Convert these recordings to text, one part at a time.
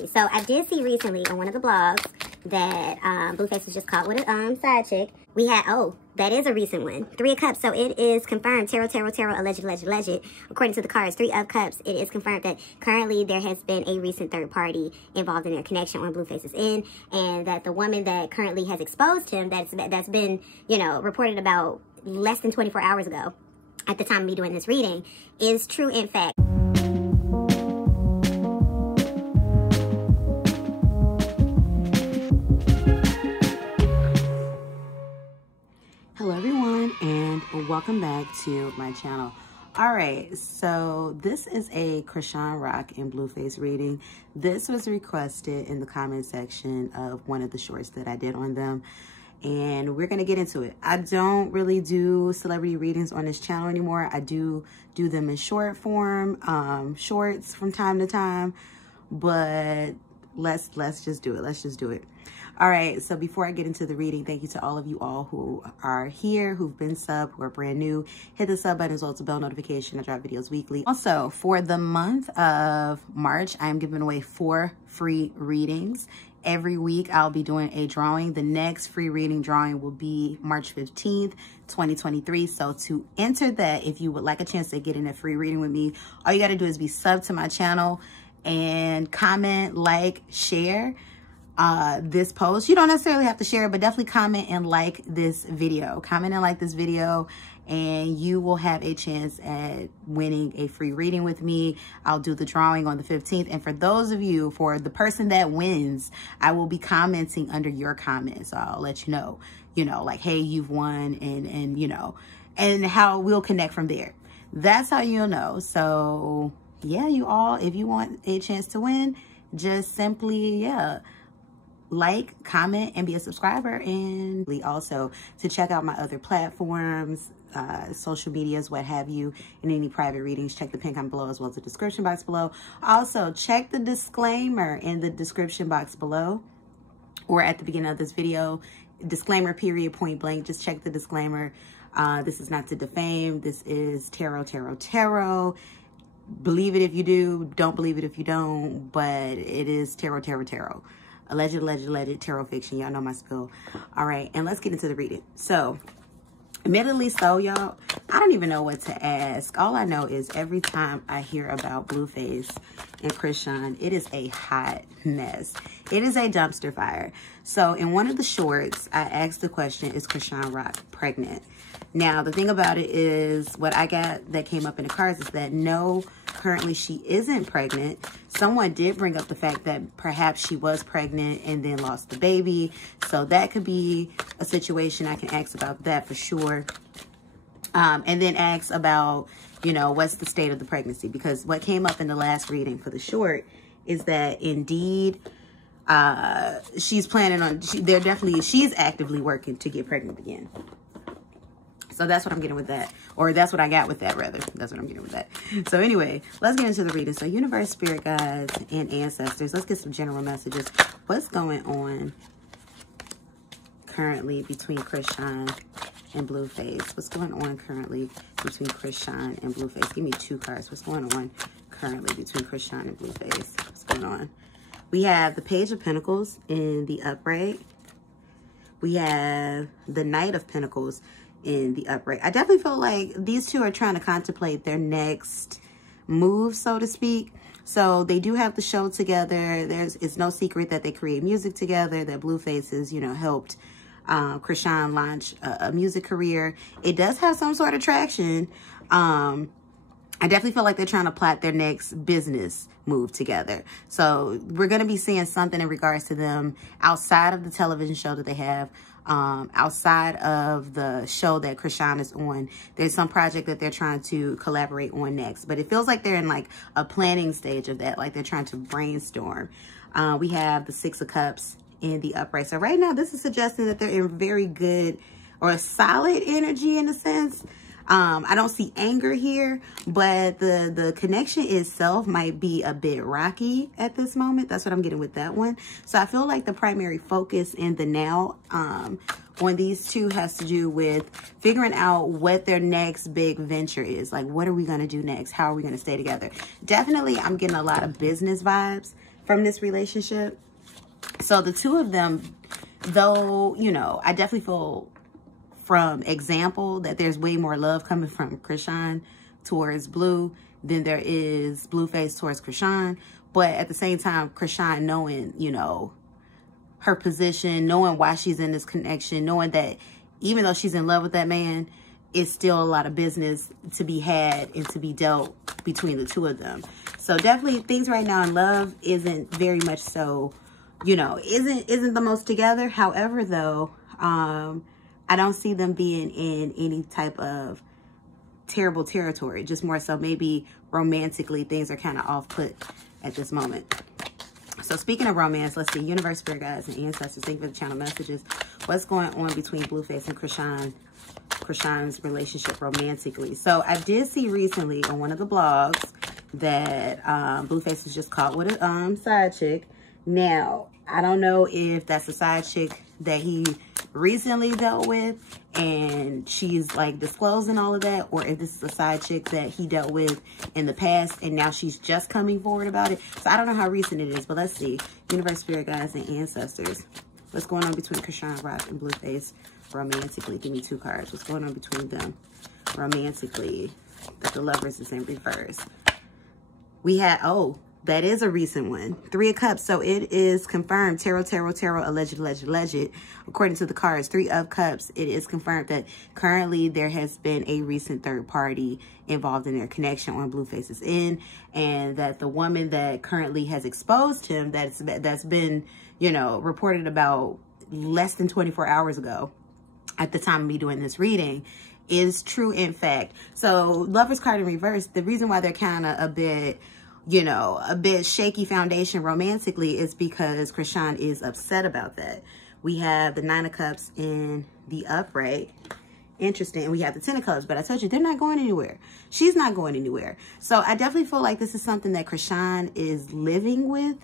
exactly. So I did see recently on one of the blogs that Blueface was just caught with a side chick. We had, oh, that is a recent one. 3 of Cups. So it is confirmed. Tarot, alleged. According to the cards, 3 of Cups. It is confirmed that currently there has been a recent third party involved in their connection on Blueface's end, and that the woman that currently has exposed him, that's been, you know, reported about less than 24 hours ago at the time of me doing this reading, is true in fact. Hello everyone, and welcome back to my channel. All right, so this is a CHRISEAN Rock and Blueface reading. This was requested in the comment section of one of the shorts that I did on them, and we're gonna get into it. I don't really do celebrity readings on this channel anymore. I do them in short form, shorts from time to time, but let's just do it. Let's just do it. All right, so before I get into the reading, thank you to all of you all who are here, who've been subbed, who are brand new. Hit the sub button as well as the bell notification. I drop videos weekly. Also, for the month of March, I am giving away 4 free readings. Every week, I'll be doing a drawing. The next free reading drawing will be March 15th, 2023. So to enter that, if you would like a chance to get in a free reading with me, all you got to do is be subbed to my channel and comment, like, share this post. You don't necessarily have to share it, but definitely comment and like this video. Comment and like this video, and you will have a chance at winning a free reading with me. I'll do the drawing on the 15th. And for those of you, for the person that wins, I will be commenting under your comments. So I'll let you know, like, hey, you've won, and you know, and how we'll connect from there. That's how you'll know. So yeah, you all, if you want a chance to win, just simply, like, comment, and be a subscriber. And also to check out my other platforms, social medias, what have you, and any private readings, check the pin comment below as well as the description box below. Also, check the disclaimer in the description box below or at the beginning of this video. Disclaimer, period, point blank. Just check the disclaimer. This is not to defame. This is tarot. Believe it if you do, don't believe it if you don't, but it is tarot. Alleged tarot fiction. Y'all know my spill. All right, and let's get into the reading. So, admittedly so, y'all, I don't even know what to ask. All I know is every time I hear about Blueface and CHRISEAN, it is a hot mess. It is a dumpster fire. So, in one of the shorts, I asked the question, is CHRISEAN Rock pregnant? Now, the thing about it is, what I got that came up in the cards is that no, currently she isn't pregnant. Someone did bring up the fact that perhaps she was pregnant and then lost the baby. So that could be a situation. I can ask about that for sure. And then ask about, you know, what's the state of the pregnancy? Because what came up in the last reading for the short is that indeed she's planning on, she's actively working to get pregnant again. So that's what I'm getting with that. Or that's what I got with that, rather. That's what I'm getting with that. So anyway, let's get into the reading. So universe, spirit guides, and ancestors. Let's get some general messages. What's going on currently between CHRISEAN and Blueface? What's going on currently between CHRISEAN and Blueface? Give me 2 cards. What's going on currently between CHRISEAN and Blueface? What's going on? We have the Page of Pentacles in the upright. We have the Knight of Pentacles in the upright. I definitely feel like these two are trying to contemplate their next move, so to speak. So they do have the show together. It's no secret that they create music together, that Blueface has, you know, helped CHRISEAN launch a music career. It does have some sort of traction. I definitely feel like they're trying to plot their next business move together. So we're going to be seeing something in regards to them outside of the television show that they have. Outside of the show that CHRISEAN is on, there's some project that they're trying to collaborate on next, but it feels like they're in like a planning stage of that, like they're trying to brainstorm. We have the 6 of Cups in the upright. So right now, this is suggesting that they're in very good or a solid energy in a sense. I don't see anger here, but the connection itself might be a bit rocky at this moment. That's what I'm getting with that one. So I feel like the primary focus in the now on these two has to do with figuring out what their next big venture is. Like, what are we going to do next? How are we going to stay together? Definitely, I'm getting a lot of business vibes from this relationship. So the two of them, though, you know, I definitely feel from example that there's way more love coming from CHRISEAN towards Blue than there is BLUEFACE towards CHRISEAN. But at the same time, CHRISEAN knowing, you know, her position, knowing why she's in this connection, knowing that even though she's in love with that man, it's still a lot of business to be had and to be dealt between the two of them. So definitely things right now in love isn't very much so, you know, isn't the most together. However, though, I don't see them being in any type of terrible territory, just more so maybe romantically things are kind of off put at this moment. So speaking of romance, let's see, universe, spirit guides, and ancestors, thank you for the channel messages. What's going on between BLUEFACE and CHRISEAN's relationship romantically? So I did see recently on one of the blogs that BLUEFACE is just caught with a side chick. Now, I don't know if that's a side chick that he recently dealt with and she's like disclosing all of that, or if this is a side chick that he dealt with in the past and now she's just coming forward about it. So I don't know how recent it is, but let's see. Universe, spirit guides, and ancestors. What's going on between CHRISEAN Rock and BLUEFACE romantically? Give me two cards. What's going on between them romantically? That the lovers is in reverse. We had, oh, that is a recent one. 3 of Cups. So it is confirmed. Tarot, alleged. According to the cards, 3 of Cups, it is confirmed that currently there has been a recent third party involved in their connection on BLUEFACE's end, and that the woman that currently has exposed him, that's been, you know, reported about less than 24 hours ago at the time of me doing this reading, is true in fact. So Lover's card in reverse, the reason why they're kind of a bit, you know, a bit shaky foundation romantically is because CHRISEAN is upset about that. We have the 9 of Cups in the upright. Interesting. And we have the 10 of Cups, but I told you they're not going anywhere. She's not going anywhere. So I definitely feel like this is something that CHRISEAN is living with,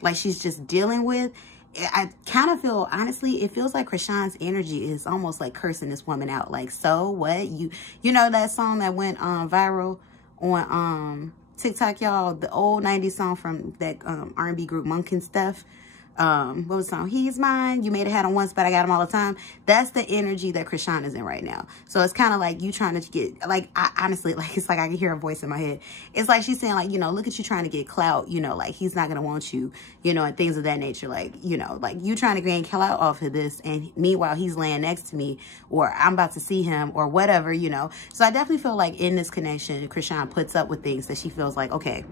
like she's just dealing with. I kind of feel, honestly, it feels like CHRISEAN's energy is almost like cursing this woman out. Like, so what? You know that song that went viral on TikTok, y'all, the old 90s song from that R&B group Monk and Stuff. What was the song? He's mine. You made a hat on once, but I got him all the time. That's the energy that CHRISEAN is in right now. So it's kind of like you trying to get, like, honestly, like, it's like I can hear a voice in my head. It's like she's saying, like, you know, look at you trying to get clout, you know, like he's not going to want you, you know, and things of that nature. Like, you know, like you trying to gain clout off of this. And meanwhile, he's laying next to me, or I'm about to see him, or whatever, you know. So I definitely feel like in this connection, CHRISEAN puts up with things that she feels like, okay,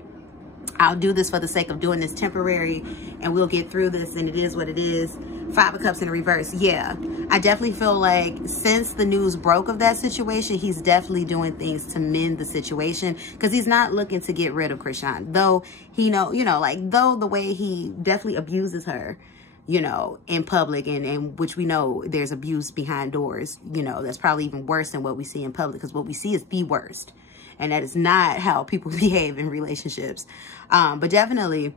I'll do this for the sake of doing this temporary and we'll get through this and it is what it is. 5 of Cups in reverse. Yeah, I definitely feel like since the news broke of that situation, he's definitely doing things to mend the situation because he's not looking to get rid of CHRISEAN. Though he though the way he definitely abuses her, you know, in public and which we know there's abuse behind doors, you know, that's probably even worse than what we see in public because what we see is the worst. And that is not how people behave in relationships. But definitely,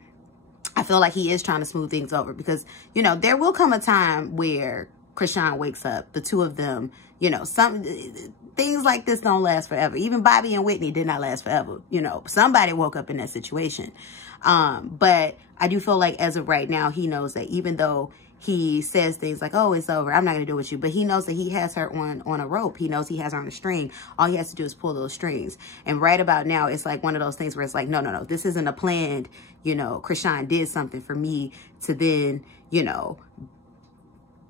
I feel like he is trying to smooth things over because, you know, there will come a time where CHRISEAN wakes up, the two of them, you know, things like this don't last forever. Even Bobby and Whitney did not last forever. You know, somebody woke up in that situation. But I do feel like as of right now, he knows that even though he says things like, oh, it's over, I'm not going to do it with you. But he knows that he has her on a rope. He knows he has her on a string. All he has to do is pull those strings. And right about now, it's like one of those things where it's like, no, this isn't a planned, you know, CHRISEAN did something for me to then, you know,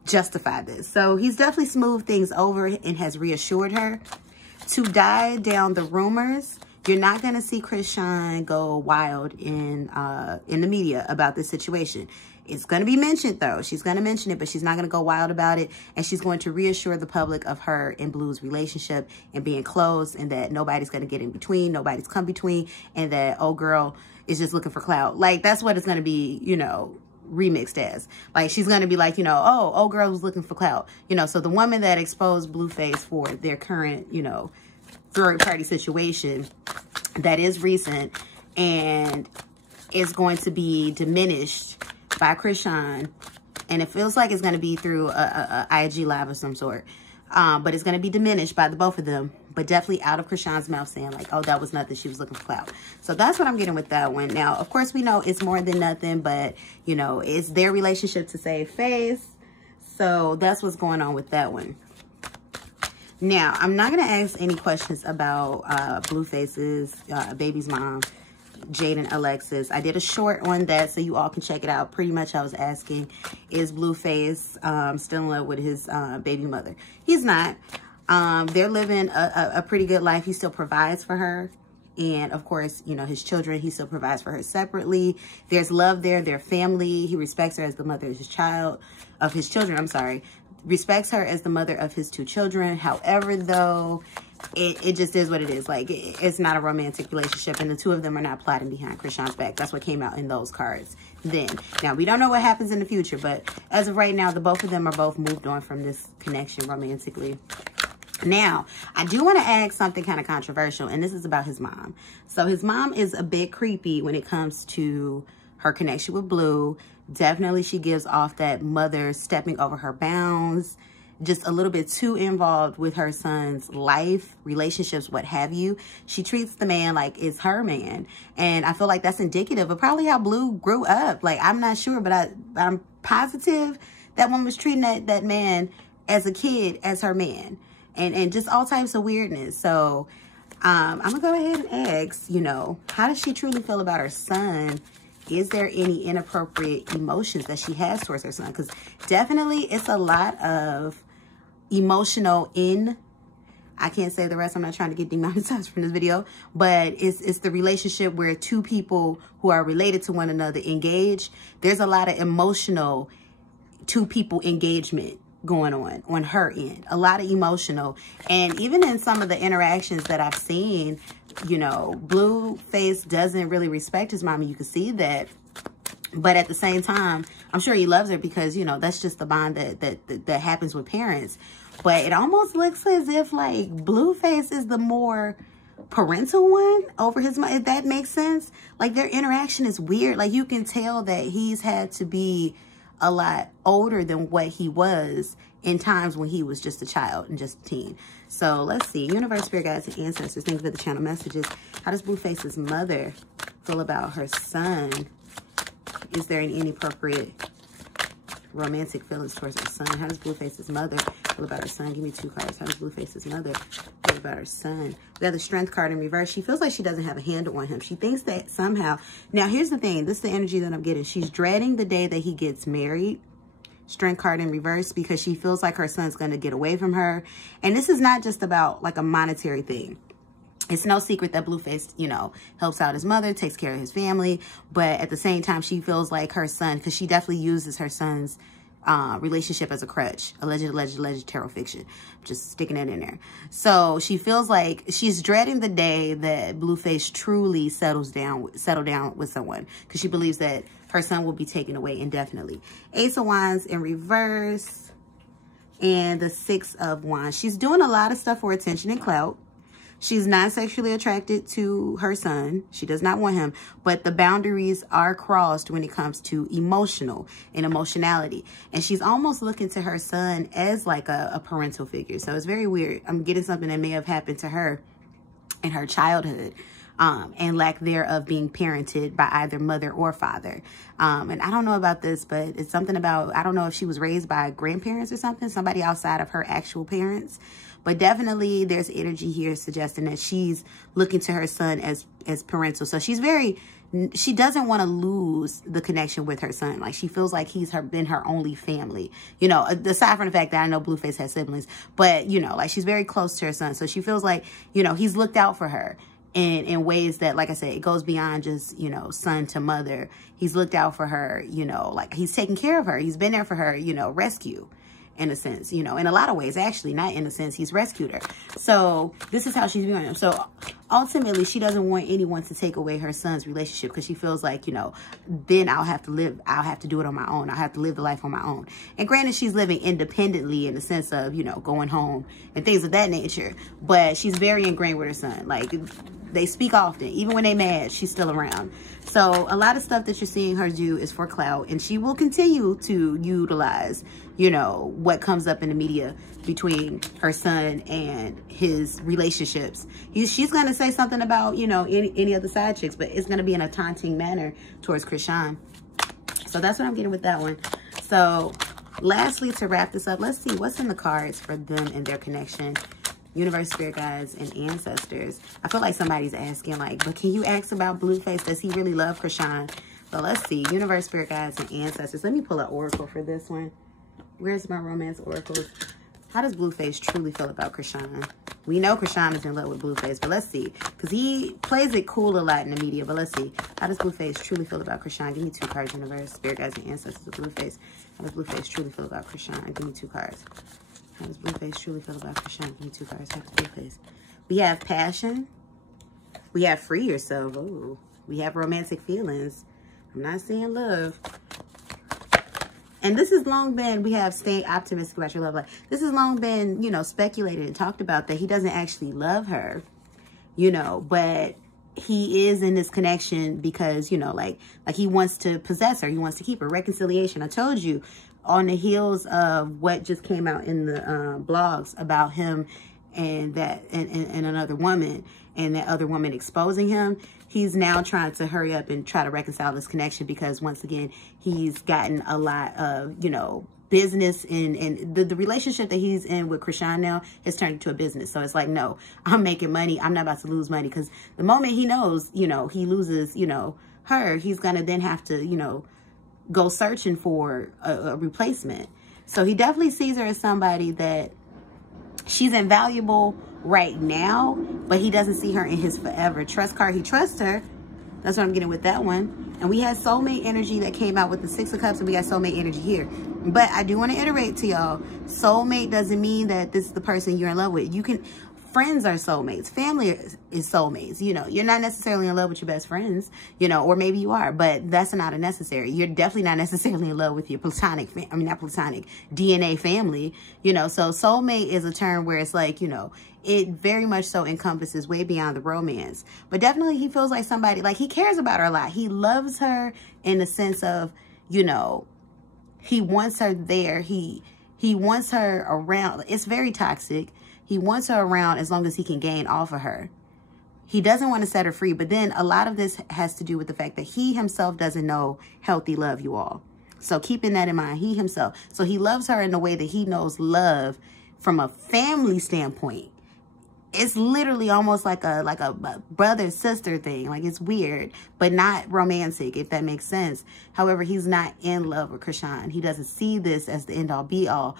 justify this. So he's definitely smoothed things over and has reassured her to die down the rumors. You're not going to see CHRISEAN go wild in the media about this situation. It's going to be mentioned, though. She's going to mention it, but she's not going to go wild about it. And she's going to reassure the public of her and Blue's relationship and being close and that nobody's going to get in between, nobody's come between, and that old girl is just looking for clout. Like, that's what it's going to be, you know, remixed as. Like, she's going to be like, you know, oh, old girl was looking for clout. You know, so the woman that exposed BLUEFACE for their current, you know, third-party situation that is recent and is going to be diminished by CHRISEAN, and it feels like it's going to be through a IG live of some sort. But it's going to be diminished by the both of them. But definitely out of CHRISEAN's mouth saying like, oh, that was nothing. She was looking for clout. So that's what I'm getting with that one. Now, of course, we know it's more than nothing. But, you know, it's their relationship to save face. So that's what's going on with that one. Now, I'm not going to ask any questions about Blueface's baby's mom, Jade and Alexis. I did a short on that so you all can check it out. Pretty much I was asking, is Blueface still in love with his baby mother? He's not. They're living a pretty good life. He still provides for her. And of course, you know, his children, he still provides for her separately. There's love there. They're family. He respects her as the mother of his children, I'm sorry. Respects her as the mother of his 2 children. However, though, it just is what it is. Like, it's not a romantic relationship, and the 2 of them are not plotting behind CHRISEAN's back. That's what came out in those cards then. Now, we don't know what happens in the future, but as of right now, the both of them are both moved on from this connection romantically. Now, I do want to ask something kind of controversial, and this is about his mom. So his mom is a bit creepy when it comes to her connection with Blue. Definitely she gives off that mother stepping over her bounds, just a little bit too involved with her son's life, relationships, what have you. She treats the man like it's her man. And I feel like that's indicative of probably how Blue grew up. Like, I'm not sure, but I'm positive that woman was treating that man as a kid as her man. And just all types of weirdness. So I'm going to go ahead and ask, you know, how does she truly feel about her son? Is there any inappropriate emotions that she has towards her son? Because definitely it's a lot of emotional I can't say the rest. I'm not trying to get demonetized from this video. But it's the relationship where 2 people who are related to one another engage. There's a lot of emotional 2 people engagement going on her end. A lot of emotional. And even in some of the interactions that I've seen, you know, Blueface doesn't really respect his mom, and you can see that. But at the same time, I'm sure he loves her because, you know, that's just the bond that happens with parents. But it almost looks as if like Blueface is the more parental one over his mom, if that makes sense. Like, their interaction is weird. Like, you can tell that he's had to be a lot older than what he was in times when he was just a child and just a teen. So let's see. Universe, spirit guides, and ancestors, thank you for the channel messages. How does Blueface's mother feel about her son? Is there any inappropriate romantic feelings towards her son? How does Blueface's mother feel about her son? Give me 2 cards. How does Blueface's mother feel about her son? We have the Strength card in reverse. She feels like she doesn't have a handle on him. She thinks that somehow... Now, here's the thing. This is the energy that I'm getting. She's dreading the day that he gets married. Strength card in reverse, because she feels like her son's going to get away from her. And this is not just about like a monetary thing. It's no secret that Blueface, you know, helps out his mother, takes care of his family. But at the same time, she feels like her son, because she definitely uses her son's relationship as a crutch. Alleged tarot fiction. Just sticking it in there. So she feels like she's dreading the day that Blueface truly settle down with someone, because she believes that her son will be taken away indefinitely. Ace of Wands in reverse, and the 6 of Wands. She's doing a lot of stuff for attention and clout. She's not sexually attracted to her son. She does not want him. But the boundaries are crossed when it comes to emotional and emotionality. And she's almost looking to her son as like a parental figure. So it's very weird. I'm getting something that may have happened to her in her childhood. And lack thereof being parented by either mother or father. And I don't know about this, but it's something about, I don't know if she was raised by grandparents or something, somebody outside of her actual parents. But definitely there's energy here suggesting that she's looking to her son as parental. So she doesn't want to lose the connection with her son. Like, she feels like he's been her only family. You know, aside from the fact that I know Blueface has siblings, but, you know, like, she's very close to her son. So she feels like, you know, he's looked out for her in ways that, like I said, it goes beyond just, you know, son to mother. He's looked out for her, you know, like, he's taken care of her. He's been there for her, you know, rescue. In a sense, you know, in a lot of ways, actually, not in a sense, he's rescued her. So this is how she's viewing him. So ultimately, she doesn't want anyone to take away her son's relationship because she feels like, you know, then I'll have to do it on my own. I'll have to live the life on my own. And granted, she's living independently in the sense of, you know, going home and things of that nature. But she's very ingrained with her son. Like, they speak often. Even when they mad, she's still around. So a lot of stuff that you're seeing her do is for clout. And she will continue to utilize, you know, what comes up in the media between her son and his relationships. She's going to say something about, you know, any other side chicks, but it's going to be in a taunting manner towards CHRISEAN. So that's what I'm getting with that one. So lastly, to wrap this up, let's see what's in the cards for them and their connection. Universe, spirit guides, and ancestors. I feel like somebody's asking, like, but can you ask about Blueface? Does he really love CHRISEAN? So let's see. Universe, spirit guides, and ancestors. Let me pull an oracle for this one. Where's my romance oracles? How does Blueface truly feel about CHRISEAN? We know CHRISEAN is in love with Blueface, but let's see. Because he plays it cool a lot in the media, but let's see. How does Blueface truly feel about CHRISEAN? Give me 2 cards, Universe, spirit guides, and ancestors of Blueface. How does Blueface truly feel about CHRISEAN? Give me 2 cards. How does Blueface truly feel about CHRISEAN? Give me 2 cards. How does Blueface? We have passion. We have free yourself. Ooh. We have romantic feelings. I'm not seeing love. And this has long been, we have staying optimistic about your love life. This has long been, you know, speculated and talked about that he doesn't actually love her, you know, but he is in this connection because, you know, like he wants to possess her. He wants to keep her. Reconciliation. I told you, on the heels of what just came out in the blogs about him and another woman, and that other woman exposing him, he's now trying to hurry up and try to reconcile this connection because once again, he's gotten a lot of, you know, business and the relationship that he's in with CHRISEAN now has turned into a business. So it's like, no, I'm making money. I'm not about to lose money, because the moment he knows, you know, he loses, you know, her, he's going to then have to, you know, go searching for a replacement. So he definitely sees her as somebody that she's invaluable right now, but he doesn't see her in his forever. Trust card, he trusts her. That's what I'm getting with that one. And we had soulmate energy that came out with the 6 of Cups, and we got soulmate energy here. But I do want to iterate to y'all, soulmate doesn't mean that this is the person you're in love with. You can, friends are soulmates. Family is soulmates. You know, you're not necessarily in love with your best friends, you know, or maybe you are, but that's not a necessary. You're definitely not necessarily in love with your platonic, not platonic, DNA family, you know. So soulmate is a term where it's like, you know, it very much so encompasses way beyond the romance. But definitely he feels like somebody, like he cares about her a lot. He loves her in the sense of, you know, he wants her there. He wants her around. It's very toxic. He wants her around as long as he can gain off of her. He doesn't want to set her free. But then a lot of this has to do with the fact that he himself doesn't know healthy love, you all. So keeping that in mind, he himself. So he loves her in the way that he knows love from a family standpoint. It's literally almost like a brother-sister thing. Like, it's weird, but not romantic, if that makes sense. However, he's not in love with CHRISEAN. He doesn't see this as the end-all, be-all.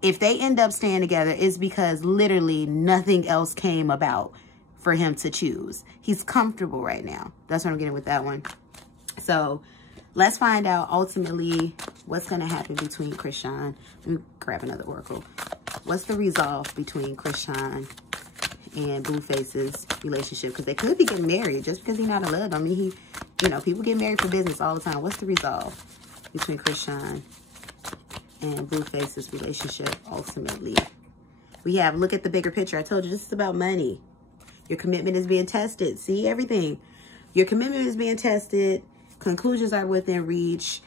If they end up staying together, it's because literally nothing else came about for him to choose. He's comfortable right now. That's what I'm getting with that one. So let's find out ultimately what's going to happen between CHRISEAN. Let me grab another oracle. What's the resolve between CHRISEAN and Blueface's relationship? Because they could be getting married. Just because he's not in love, I mean, he, you know, people get married for business all the time. What's the resolve between CHRISEAN and Blueface's relationship ultimately? We have, look at the bigger picture. I told you this is about money. Your commitment is being tested. See, everything. Your commitment is being tested. Conclusions are within reach.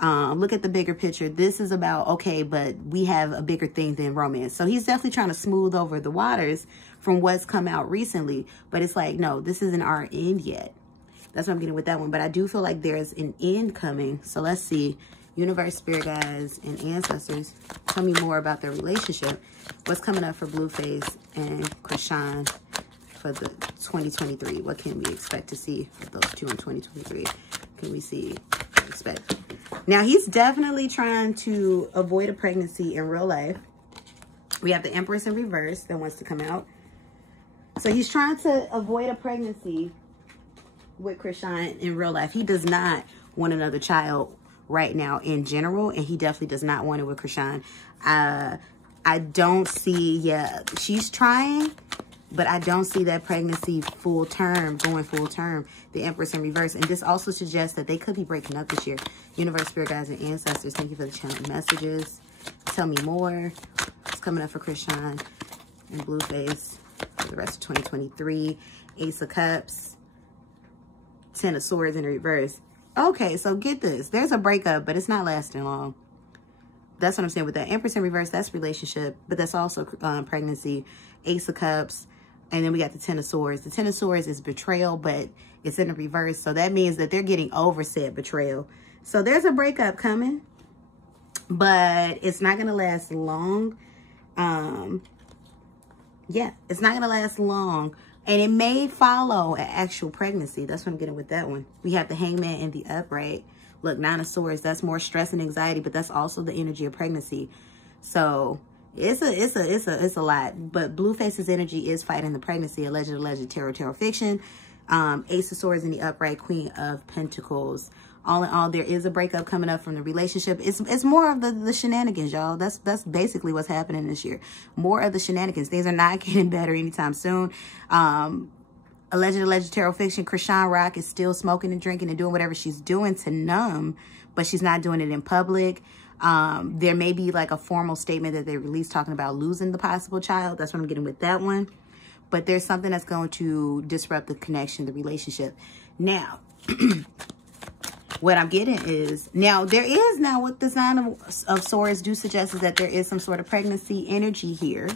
Look at the bigger picture. This is about, okay, but we have a bigger thing than romance. So he's definitely trying to smooth over the waters from what's come out recently. But it's like, no, this isn't our end yet. That's what I'm getting with that one. But I do feel like there's an end coming. So let's see. Universe, spirit guides, and ancestors, tell me more about their relationship. What's coming up for Blueface and CHRISEAN for the 2023? What can we expect to see for those two in 2023? Can we see, expect? Now, he's definitely trying to avoid a pregnancy in real life. We have the Empress in reverse that wants to come out. So he's trying to avoid a pregnancy with CHRISEAN in real life. He does not want another child right now in general, and he definitely does not want it with CHRISEAN. I don't see, yeah, she's trying, but I don't see that pregnancy full term, going full term. The Empress in reverse. And this also suggests that they could be breaking up this year. Universe, spirit guides, and ancestors, thank you for the channel messages. Tell me more. It's coming up for CHRISEAN and BLUEFACE for the rest of 2023. Ace of Cups. 10 of Swords in reverse. Okay, so get this. There's a breakup, but it's not lasting long. That's what I'm saying with that. Empress in reverse, that's relationship, but that's also pregnancy. Ace of Cups. And then we got the 10 of Swords. The 10 of Swords is betrayal, but it's in the reverse. So that means that they're getting over said betrayal. So there's a breakup coming, but it's not going to last long. Yeah, it's not going to last long. And it may follow an actual pregnancy. That's what I'm getting with that one. We have the Hangman and the Upright. Look, 9 of Swords, that's more stress and anxiety, but that's also the energy of pregnancy. So it's a lot. But BLUEFACE's energy is fighting the pregnancy. Alleged, tarot fiction. Ace of Swords and the Upright, Queen of Pentacles. All in all, there is a breakup coming up from the relationship. It's more of the shenanigans, y'all. That's basically what's happening this year. More of the shenanigans. Things are not getting better anytime soon. Alleged tarot fiction. CHRISEAN Rock is still smoking and drinking and doing whatever she's doing to numb, but she's not doing it in public. There may be like a formal statement that they released talking about losing the possible child. That's what I'm getting with that one. But there's something that's going to disrupt the connection, the relationship. Now, what I'm getting is, now there is now what the sign of Swords do suggest is that there is some sort of pregnancy energy here.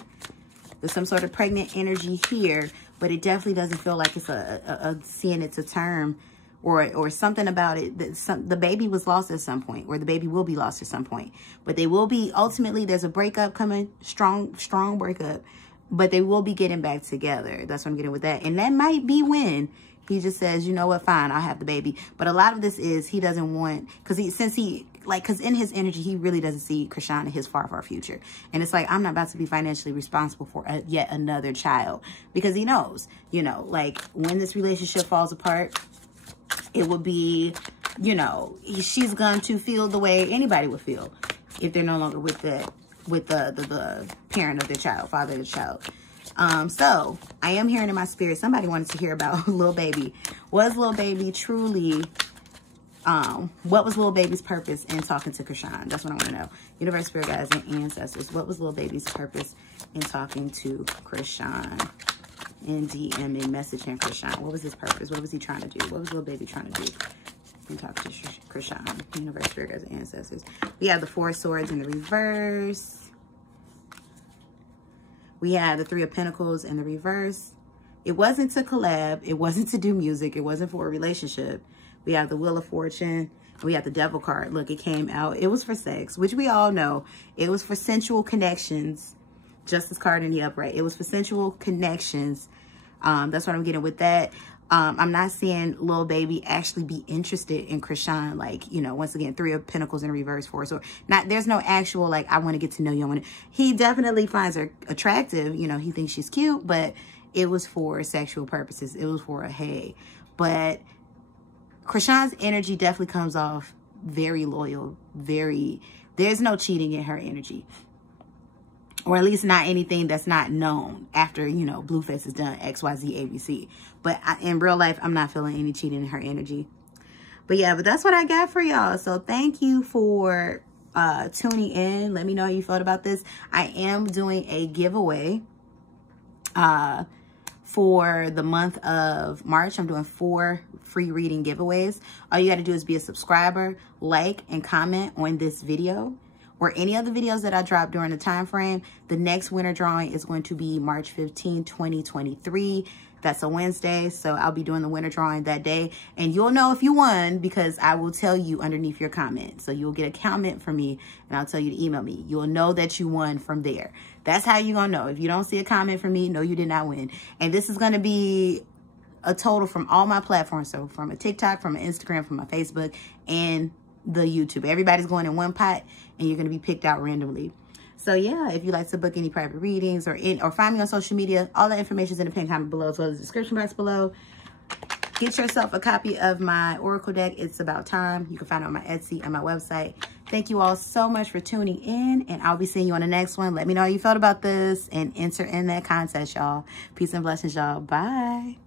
There's some sort of pregnant energy here, but it definitely doesn't feel like it's a seeing it to term or something about it. That the baby was lost at some point, or the baby will be lost at some point. But they will be, ultimately, there's a breakup coming, strong breakup, but they will be getting back together. That's what I'm getting with that. And that might be when he just says, you know what, fine, I'll have the baby. But a lot of this is he doesn't want, because in his energy, he really doesn't see CHRISEAN in his far future. And it's like, I'm not about to be financially responsible for yet another child. Because he knows, you know, like when this relationship falls apart, it will be, you know, she's going to feel the way anybody would feel if they're no longer with the parent of their child, father of the child. So I am hearing in my spirit, somebody wanted to hear about Lil Baby. Was Lil Baby truly, what was Lil Baby's purpose in talking to CHRISEAN? That's what I want to know. Universe, spirit guides, and ancestors. What was Lil Baby's purpose in talking to CHRISEAN? In DM and messaging CHRISEAN. What was his purpose? What was he trying to do? What was Lil Baby trying to do in talking to CHRISEAN? Universe, spirit guides, and ancestors. We have the 4 of Swords in the reverse. We had the 3 of Pentacles in the reverse. It wasn't to collab. It wasn't to do music. It wasn't for a relationship. We have the Wheel of Fortune. We have the Devil card. Look, it came out. It was for sex, which we all know. It was for sensual connections. Justice card in the Upright. It was for sensual connections. That's what I'm getting with that. I'm not seeing Lil Baby actually be interested in CHRISEAN. Like, you know, once again, 3 of Pentacles in reverse, 4. So there's no actual, like, I want to get to know you. He definitely finds her attractive. You know, he thinks she's cute, but it was for sexual purposes. It was for a hey. But CHRISEAN's energy definitely comes off very loyal, there's no cheating in her energy. Or at least not anything that's not known after, you know, BLUEFACE is done, XYZ, ABC. But in real life, I'm not feeling any cheating in her energy. But yeah, but that's what I got for y'all. So thank you for tuning in. Let me know how you felt about this. I am doing a giveaway for the month of March. I'm doing 4 free reading giveaways. All you got to do is be a subscriber, like, and comment on this video or any other videos that I drop during the time frame. The next winner drawing is going to be March 15, 2023. That's a Wednesday, so I'll be doing the winner drawing that day. And you'll know if you won because I will tell you underneath your comment. So you'll get a comment from me, and I'll tell you to email me. You'll know that you won from there. That's how you're going to know. If you don't see a comment from me, no, you did not win. And this is going to be a total from all my platforms. So from a TikTok, from an Instagram, from my Facebook, and the YouTube. Everybody's going in one pot, and you're going to be picked out randomly. So yeah, if you'd like to book any private readings or find me on social media, all the information is in the pinned comment below as well as the description box below. Get yourself a copy of my Oracle deck. It's about time. You can find it on my Etsy and my website. Thank you all so much for tuning in, and I'll be seeing you on the next one. Let me know how you felt about this and enter in that contest, y'all. Peace and blessings, y'all. Bye.